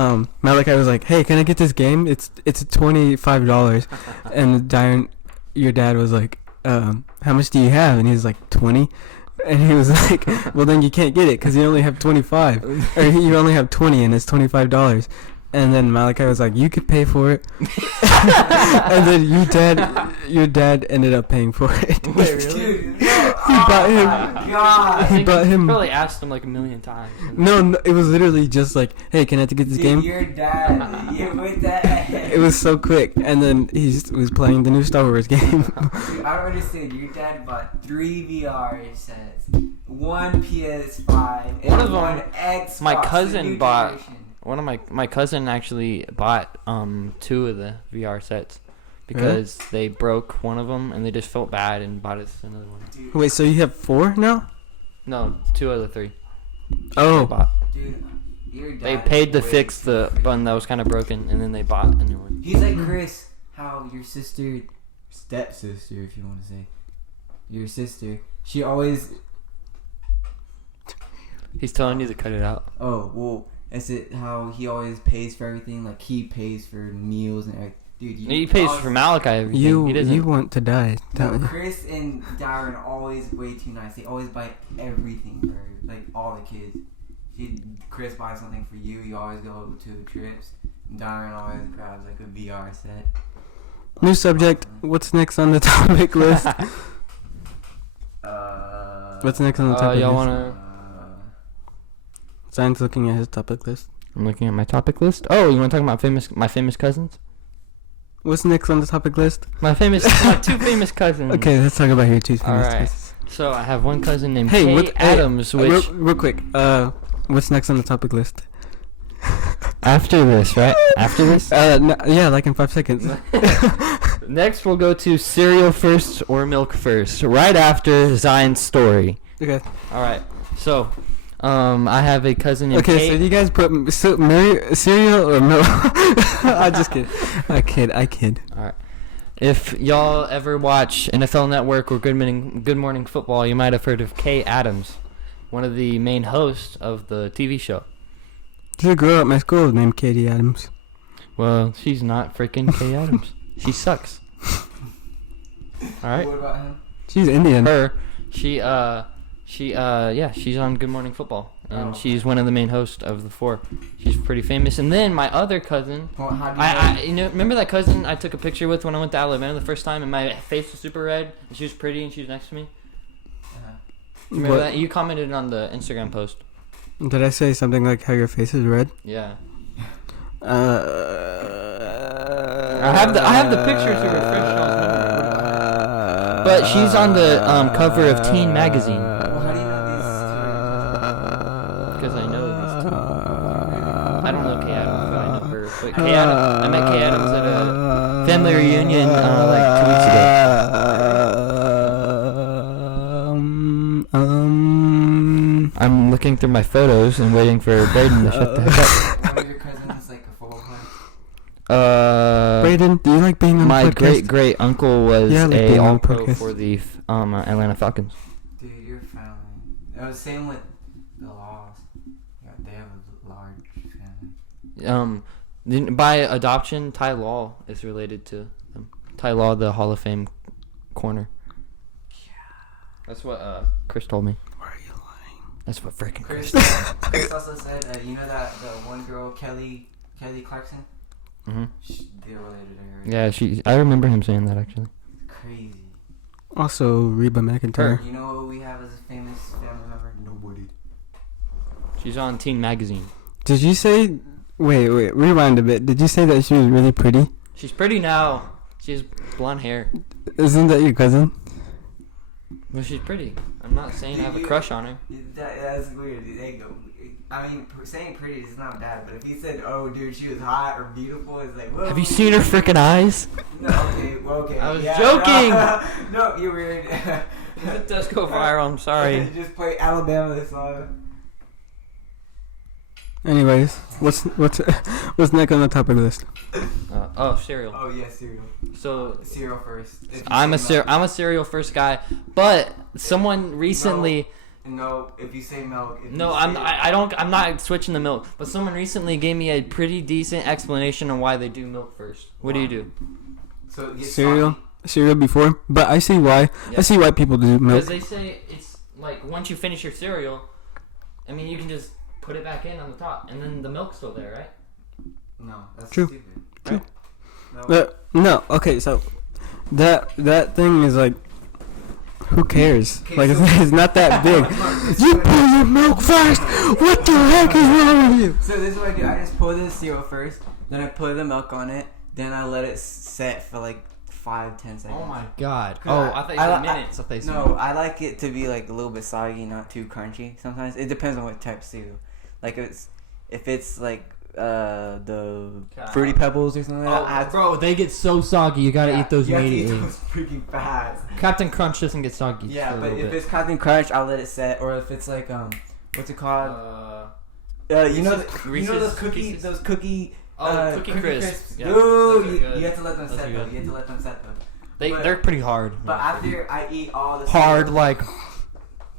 Malachi was like, "Hey, can I get this game? It's $25." And Zion, your dad was like, "How much do you have?" And he was like, 20. And he was like, "Well, then you can't get it because you only have 25, or you only have 20, and it's $25." And then Malachi was like, "You could pay for it." And then your dad ended up paying for it. Wait, really? Dude, no, bought him. my God. He bought him. Probably asked him like a million times. No, it was literally just like, hey, can I get this Dude, game? your dad. You with that? It was so quick, and then he was playing the new Star Wars game. Dude, I don't understand. Your dad bought 3 VR sets, 1 PS5, and One of them- one Xbox. my the cousin new bought- generation. One of my cousin actually bought 2 of the VR sets because they broke one of them and they just felt bad and bought us another one. Dude, Wait, so you have 4 now? No, 2 of the 3. They Oh, bought. dude, your dad They paid to is way fix too the freaking- button that was kind of broken and then they bought a new one. He's like Chris, how your sister, stepsister, if you want to say, your sister, she always. He's telling you to cut it out. Oh well, is it how he always pays for everything? Like he pays for meals and everything. Dude, He pays for Malachi everything. He doesn't. you want to die. No, Don't you? Chris and Darren are always way too nice. They always buy everything for like all the kids. Chris buys something for you. You always go to trips. Darren always grabs like a VR set. New subject. What's next on the topic list? What's next on the topic y'all list? wanna? Zion's looking at his topic list. I'm looking at my topic list. Oh, you want to talk about my famous cousins? What's next on the topic list? My 2 famous cousins. Okay, let's talk about your 2 famous Alright. cousins. So I have one cousin named Hey, Kay what? Adams, hey, which real quick. What's next on the topic list? after this, right? After this. Yeah, like in 5 seconds. Next, we'll go to cereal first or milk first, right after Zion's story. Okay. All right. So, I have a cousin named Okay, Kate. so do you guys put cereal or milk? I just kid. I kid. All right. If y'all ever watch NFL Network or Good Morning Football, you might have heard of Kay Adams, one of the main hosts of the TV show. There's a girl at my school named Katie Adams. Well, she's not freaking Kay Adams. She sucks. All right. What about him? She's Indian. Her, she's on Good Morning Football, and she's one of the main hosts of the 4. She's pretty famous. And then my other cousin, Well, how do you know? remember that cousin I took a picture with when I went to Alabama the first time, and my face was super red, and she was pretty, and she was next to me. Remember What? that? You commented on the Instagram post. Did I say something like how your face is red? Yeah. I I have the picture to refresh y'all's memory. But she's on the cover of Teen Magazine. Well, how do you know these Because I know these 2. I don't know Kay Adams, but I know her. But Kay Adams, I met Kay Adams at a family reunion like 2 weeks ago. I'm looking through my photos and waiting for Braden to shut the heck up. two? One of your cousins like a football player? Braden, do you like being on My the podcast? great uncle was Yeah, I like a being on all the pro podcast. for the Atlanta Falcons. Dude, you're family. It was same with the Laws. Yeah, they have a large family. By adoption, Ty Law is related to them. Ty Law, the Hall of Fame corner. Yeah. That's what Chris told me. Why are you lying? That's what freaking Chris. Chris also said, you know that the one girl, Kelly Clarkson? Mm-hmm. They're related to her. Yeah, I remember him saying that actually. Crazy. Also, Reba McEntire. You know what we have as a famous family member? Nobody. She's on Teen Magazine. Did you say... Wait, rewind a bit. Did you say that she was really pretty? She's pretty now. She has blonde hair. Isn't that your cousin? Well, she's pretty. I'm not saying I have a crush on her. That's weird. I mean, saying pretty is not bad, but if he said, "Oh, dude, she was hot or beautiful," it's like, whoa. Have you seen her freaking eyes? No, okay. I was yeah, joking. No, you're weird. It does go viral. I'm sorry. Just play Alabama this song. Anyways, what's next on the topic list? Cereal. Oh yeah, cereal. So Cereal first. I'm a cereal first guy, but someone recently. No, if you say milk. I'm not switching the milk. But someone recently gave me a pretty decent explanation on why they do milk first. What do you do? So it gets Cereal before, but I see why. Yeah. I see why people do milk. Because they say it's like once you finish your cereal, I mean you can just put it back in on the top, and then the milk's still there, right? No, that's True. stupid. True. No. But no, okay, so that thing is like, who cares? Okay, Like, so- it's not that big. You pour your milk first. What the heck is wrong with you? So this is what I do. I just pour the cereal first, then I put the milk on it, then I let it set for like 5-10 seconds. Oh my god. 'Cause Oh, I thought you said minutes. No, I like it to be like a little bit soggy, not too crunchy. Sometimes it depends on what type of cereal. Like if it's like the Fruity Pebbles or something like that. Bro, they get so soggy. You gotta eat those you immediately. have to eat those freaking fast. Captain Crunch doesn't get soggy. Yeah, for a but little if bit. it's Captain Crunch, I'll let it set. Or if it's like what's it called? You know those cookie Pieces? cookie. Cookie Crisps. Yeah, Dude, those are you good. have to let them Those set are though. good. You have to let them set though. They're pretty hard. But after I eat all the Hard cereal-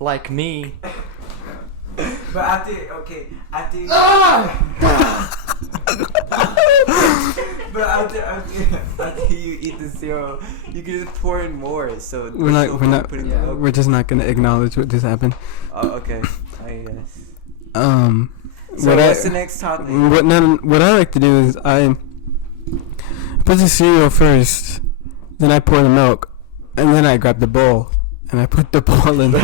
like me. But after you, but after you eat the cereal, you can just pour in more. So We're just not gonna acknowledge what just happened. Oh, okay, I guess. So What's the next topic? What I like to do is I put the cereal first, then I pour the milk, and then I grab the bowl and I put the bowl in.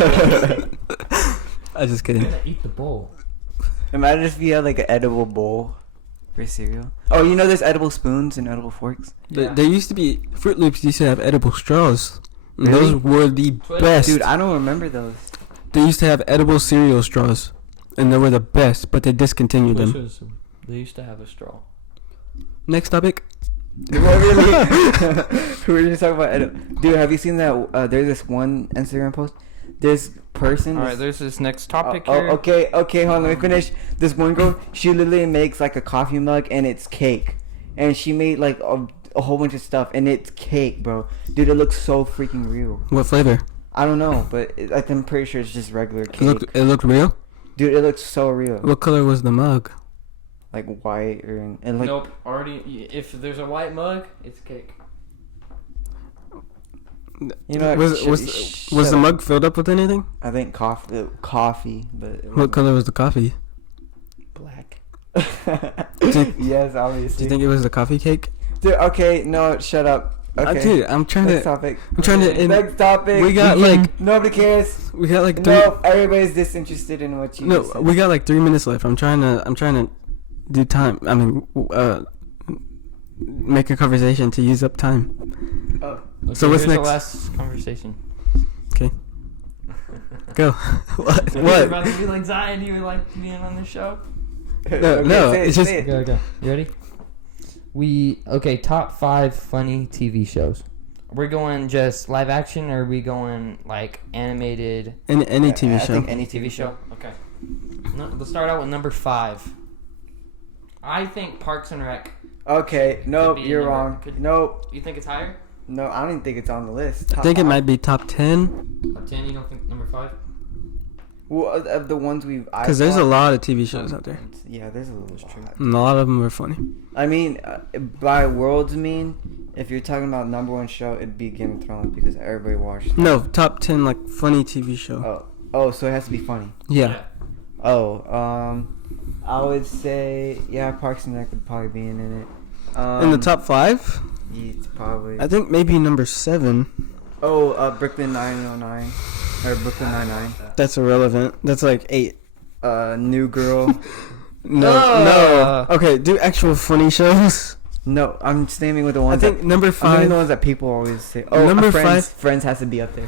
I just kidding. Eat the bowl. Imagine if you had like an edible bowl for cereal. Oh, you know there's edible spoons and edible forks. Yeah. There used to be Fruit Loops used to have edible straws. And Really? those were the best. Dude, I don't remember those. They used to have edible cereal straws, and they were the best, but they discontinued them. They used to have a straw. Next topic. What, really? We were just talking about Dude, have you seen that? There's this one Instagram post. This person. Alright, there's this next topic Oh, here. okay, hold on, let me finish. This one girl, she literally makes like a coffee mug and it's cake. And she made like a whole bunch of stuff and it's cake, bro. Dude, it looks so freaking real. What flavor? I don't know, but I'm pretty sure it's just regular cake. It looked real? Dude, it looks so real. What color was the mug? Like white and like. Nope. Already, if there's a white mug, it's cake. You know, was the mug filled up with anything? I think coffee, but. What color was the coffee? Black. Yes, Do obviously. you think it was the coffee cake? Dude, okay, no, shut up. Okay. Dude, I'm trying Next to. topic. I'm trying to. Next topic. We got like. Nobody cares. We got like 3. No, everybody's disinterested in what you. No, just said. we got like 3 minutes left. I'm trying to do time. I mean, make a conversation to use up time. Oh. Okay, So what's here's next? the last conversation. Okay. Go. What? You're What? about to be like Zion. You would like being on the show. No, it's just- Go. You ready? Top 5 funny TV shows. We're going just live action, or are we going like animated? Any TV I show. think any TV show. Okay. No, let's start out with number 5. I think Parks and Rec. Okay, nope, Could be you're number- wrong. could- Nope, You think it's higher? no, I don't even think it's on the list. I think it might be top 10 Top 10. You don't think number 5? Well, of the ones because there's a lot of TV shows out there, Yeah, there's a lot. and a lot of them are funny. I mean, by worlds if you're talking about number 1 show, it'd be Game of Thrones because everybody watched it. No, top 10 like funny TV show. Oh, so it has to be funny. Yeah. Oh, I would say Parks and Rec would probably be in it. In the top 5, It's probably. I think maybe number 7. Brooklyn 909 or Brooklyn 99. That's irrelevant. That's like 8. New Girl. No. Okay, do actual funny shows. No, I'm staying with the I ones. think number I'm 5. the ones that people always say. Oh, Number Friends. 5. Friends has to be up there.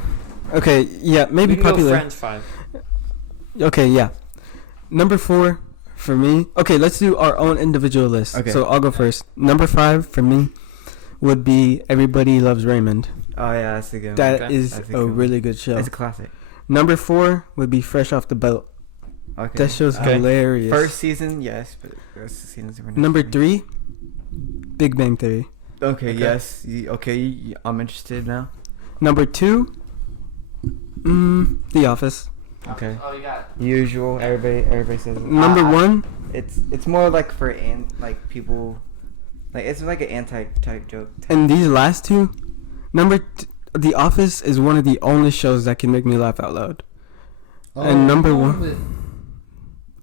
Okay, yeah, maybe We can popular. Go Friends 5. Okay, yeah. Number 4 for me. Okay, let's do our own individual list. Okay. So I'll go first. Number 5 for me would be Everybody Loves Raymond. Oh yeah, that's a good one. That Okay. is That's a a good one. really good show. It's a classic. Number 4 would be Fresh Off the Boat. Okay. That show's Okay. hilarious. First season, yes, but the rest of the seasons were not Number for me. 3, Big Bang Theory. Okay, Okay. yes. I'm interested now. Number 2, The Office. Okay. Oh, you got. Usual. Everybody says it. Number 1, It's more like for people, like it's like an anti-type joke. and these last 2, The Office is one of the only shows that can make me laugh out loud. And number you're 1, going with-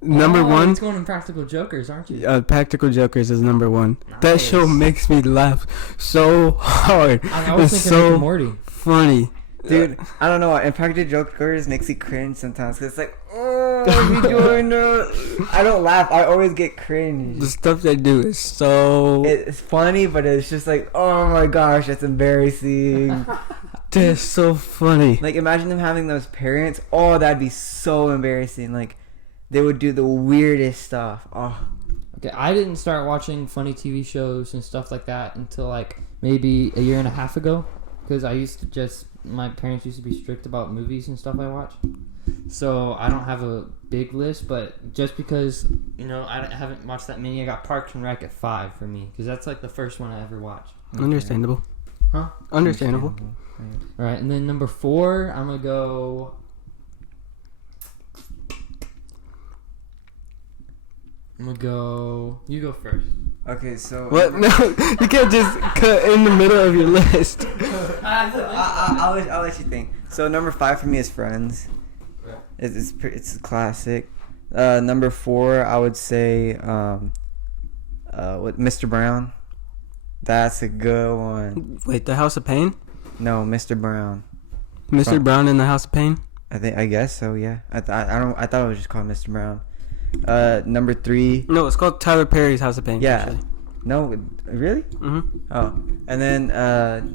number Oh, 1, It's going in Practical Jokers, aren't you? Practical Jokers is number 1. That show Nice. makes me laugh so hard. I was It's thinking Rick so and Morty. funny. Dude, I don't know. Impractical Jokers makes me cringe sometimes. Cause it's like, oh, you doing that? I don't laugh. I always get cringe. The stuff they do is so... It's funny, but it's just like, oh my gosh, that's embarrassing. That's so funny. Like, imagine them having those parents. Oh, that'd be so embarrassing. Like, they would do the weirdest stuff. Oh. Okay, I didn't start watching funny TV shows and stuff like that until like maybe a year and a half ago, because my parents used to be strict about movies and stuff I watch. So I don't have a big list, but just because I haven't watched that many, I got Parks and Rec at 5 for me, because that's like the first one I ever watched. Okay. Understandable. Huh? Understandable. All right, and then number 4, I'm gonna go. You go first. Okay, so... What? No, you can't just cut in the middle of your list. I'll let you think. So number 5 for me is Friends. Right. It's a classic. Number 4, I would say Mr. Brown. That's a good one. Wait, The House of Pain? No, Mr. Brown. Mr. Brown in The House of Pain? I guess so. Yeah. I thought it was just called Mr. Brown. Number 3. No, it's called Tyler Perry's House of Pain. Yeah. Actually. No, really? Mm-hmm. Oh, and then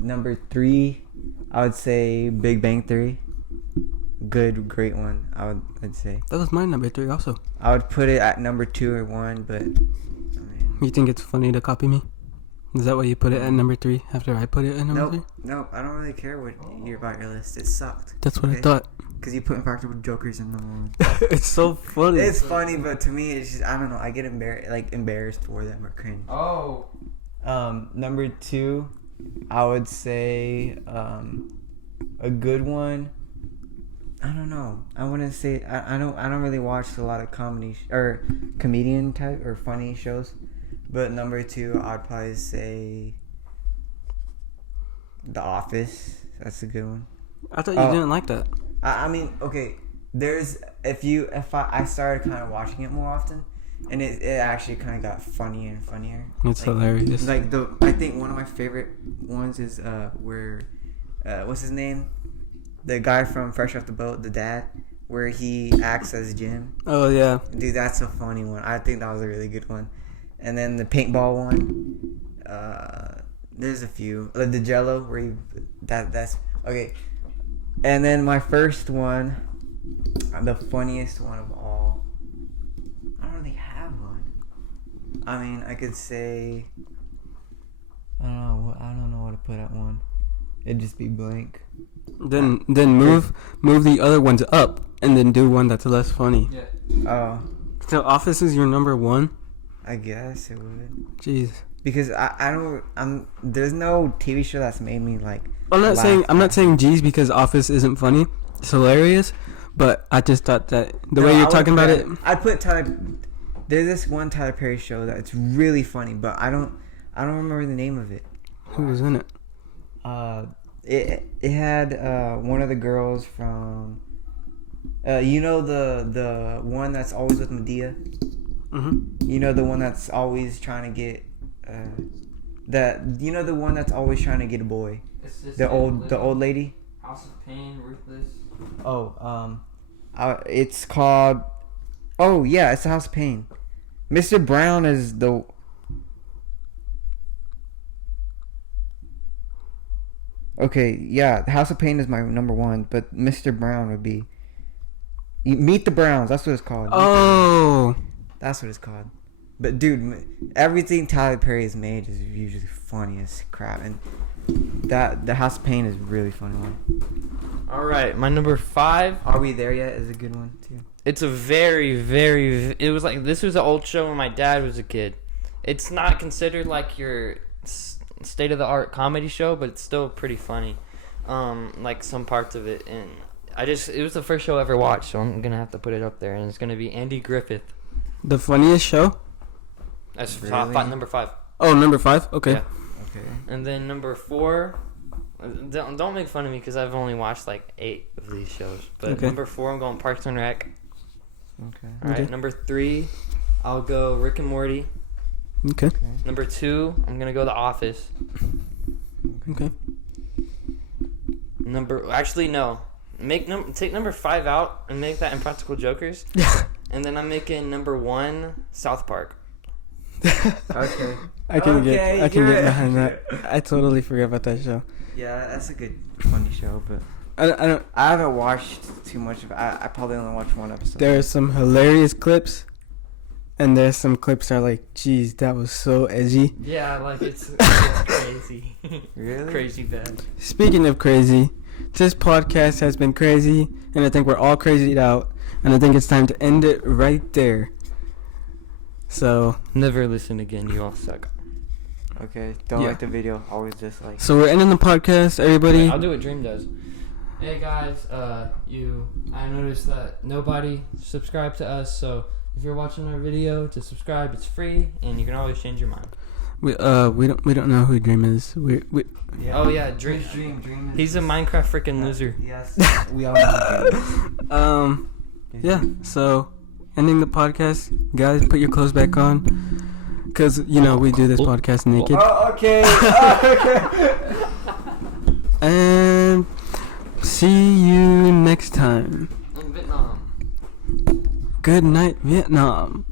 number 3, I would say Big Bang Theory. Great one. I'd say. That was my number 3 also. I would put it at number 2 or 1, but I mean, You think it's funny to copy me? Is that why you put it at number 3 after I put it at number 3? No, I don't really care what about your list. It sucked. That's what I thought. Because you put Impractical Jokers in the one. It's so funny. It's funny, but to me, it's just, I don't know. I get embarrassed for them or cringe. Oh. Number 2, I would say a good one. I don't know. I wouldn't say I don't really watch a lot of comedy or comedian type or funny shows, but number 2, I'd probably say The Office. That's a good one. I thought you didn't like that. I mean, okay. If I started kind of watching it more often, and it actually kind of got funnier and funnier. It's hilarious. Like I think one of my favorite ones is where what's his name? The guy from Fresh Off the Boat, the dad, where he acts as Jim. Oh yeah. Dude, that's a funny one. I think that was a really good one. And then the paintball one. There's a few. Like the Jello where that's okay. And then my first one, the funniest one of all. I don't really have one. I mean, I could say. I don't know what to put at one. It'd just be blank. Then move the other ones up, and then do one that's less funny. Yeah. Oh. So Office is your number 1? I guess it would. Jeez. Because there's no TV show that's made me like. I'm not saying G's because Office isn't funny. It's hilarious, but I just thought that the way you're talking about it. I'd put Tyler. There's this one Tyler Perry show that's really funny, but I don't remember the name of it. Who was in it? It had one of the girls from. The one that's always with Medea. Mm-hmm. You know the one that's always trying to get. The one that's always trying to get a boy. The old lady. House of Pain, Ruthless. Oh, it's called. Oh yeah, it's the House of Pain. Mr. Brown is the. Okay, yeah, House of Pain is my number 1, but Mr. Brown would be. Meet the Browns. That's what it's called. Oh. That's what it's called. But dude, everything Tyler Perry has made is usually funny as crap, and the House of Pain is a really funny one. All right, my number 5. Are We There Yet is a good one too. It's a very, very. It was like this was an old show when my dad was a kid. It's not considered like your state of the art comedy show, but it's still pretty funny. Like some parts of it, and it was the first show I ever watched, so I'm gonna have to put it up there, and it's gonna be Andy Griffith. The funniest show? That's really? number 5. Oh, number 5. Okay. Yeah. Okay. And then number 4. Don't make fun of me because I've only watched like 8 of these shows. But okay. Number 4, I'm going Parks and Rec. Okay. All right. Okay. Number 3, I'll go Rick and Morty. Okay. Number 2, I'm gonna go The Office. Okay. Actually, no. Take number 5 out and make that Impractical Jokers. And then I'm making number 1 South Park. Okay. I can get behind that. I totally forgot about that show. Yeah, that's a good, funny show, but I haven't watched too much of it. I probably only watched one episode. There are some hilarious clips, and there's some clips that are like, geez, that was so edgy. Yeah, like it's crazy. Really? Crazy bad. Speaking of crazy, this podcast has been crazy, and I think we're all crazied out, and I think it's time to end it right there. So Never listen again. You all suck. Okay, don't like the video. Always dislike. So we're ending the podcast, everybody. Wait, I'll do what Dream does. Hey guys, I noticed that nobody subscribed to us, so if you're watching our video, to subscribe, it's free, and you can always change your mind. We don't know who Dream is. Yeah. Oh yeah, Dream. Dream. He's a Minecraft freaking loser. Yes, we all know. Yeah. So ending the podcast, guys. Put your clothes back on, cause we do this podcast naked. Oh, okay. Okay. And see you next time. In Vietnam. Good night, Vietnam.